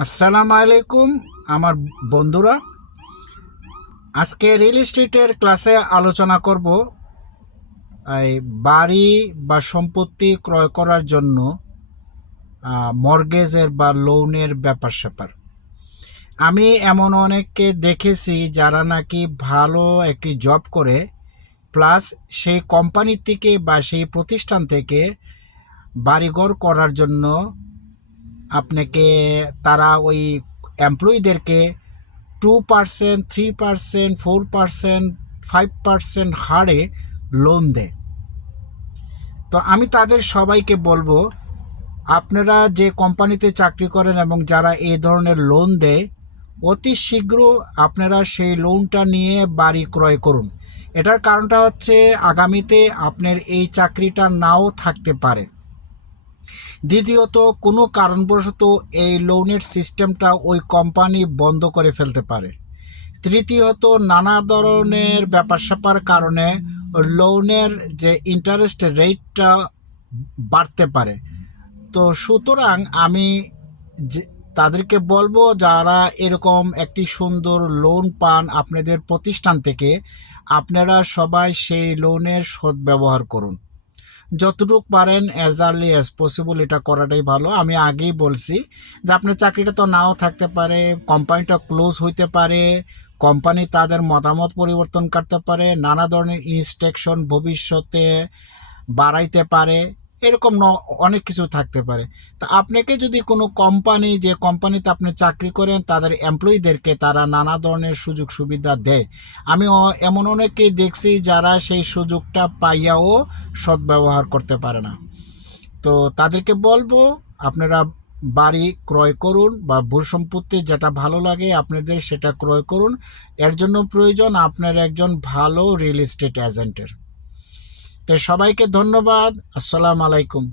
আসসালামু আলাইকুম আমার বন্ধুরা। আজকে রিয়েল এস্টেটের ক্লাসে আলোচনা করব এই বাড়ি বা সম্পত্তি ক্রয় করার জন্য মর্গেজের বা লোনের ব্যাপার স্যাপার। আমি এমন অনেককে দেখেছি যারা নাকি ভালো একটি জব করে, প্লাস সেই কোম্পানি থেকে বা সেই প্রতিষ্ঠান থেকে বাড়িঘর করার জন্য আপনাকে তারা ওই এমপ্লয়ীদেরকে 2%, 3%, 4%, 5% হারে লোন দেয়। তো আমি তাদের সবাইকে বলবো, আপনারা যে কোম্পানিতে চাকরি করেন এবং যারা এই ধরনের লোন দেয়, অতি শীঘ্র আপনারা সেই লোনটা নিয়ে বাড়ি ক্রয় করুন। এটার কারণটা হচ্ছে আগামীতে আপনার এই চাকরিটা নাও থাকতে পারে। দ্বিতীয়ত, কোনো কারণবশত এই লোনের সিস্টেমটা ওই কোম্পানি বন্ধ করে ফেলতে পারে। তৃতীয়ত, নানা ধরনের ব্যাপার স্যাপার কারণে লোনের যে ইন্টারেস্ট রেটটা বাড়তে পারে। তো সুতরাং আমি তাদেরকে বলবো, যারা এরকম একটি সুন্দর লোন পান আপনাদের প্রতিষ্ঠান থেকে, আপনারা সবাই সেই লোনের সদ্ব্যবহার করুন। যতটুকু পারেন অ্যাজ আর্লি অ্যাজ পসিবল এটা করাটাই ভালো। আমি আগেই বলছি যে আপনার চাকরিটা তো নাও থাকতে পারে, কোম্পানিটা ক্লোজ হইতে পারে, কোম্পানি তাদের মতামত পরিবর্তন করতে পারে, নানা ধরনের ইনস্ট্রাকশন ভবিষ্যতে বাড়াইতে পারে, এরকম অনেক কিছু থাকতে পারে। তা আপনাকে যদি কোনো কোম্পানি, যে কোম্পানিতে আপনি চাকরি করেন, তাদের এমপ্লয়ীদেরকে তারা নানা ধরনের সুযোগ সুবিধা দেয়, আমি এমন অনেকেই দেখছি যারা সেই সুযোগটা পাইয়াও সদ্ব্যবহার করতে পারে না। তো তাদেরকে বলবো, আপনারা বাড়ি ক্রয় করুন বা ভূসম্পত্তি যেটা ভালো লাগে আপনাদের সেটা ক্রয় করুন। এর জন্য প্রয়োজন আপনার একজন ভালো রিয়েল এস্টেট এজেন্টের। তো সবাইকে ধন্যবাদ। আসসালামু আলাইকুম।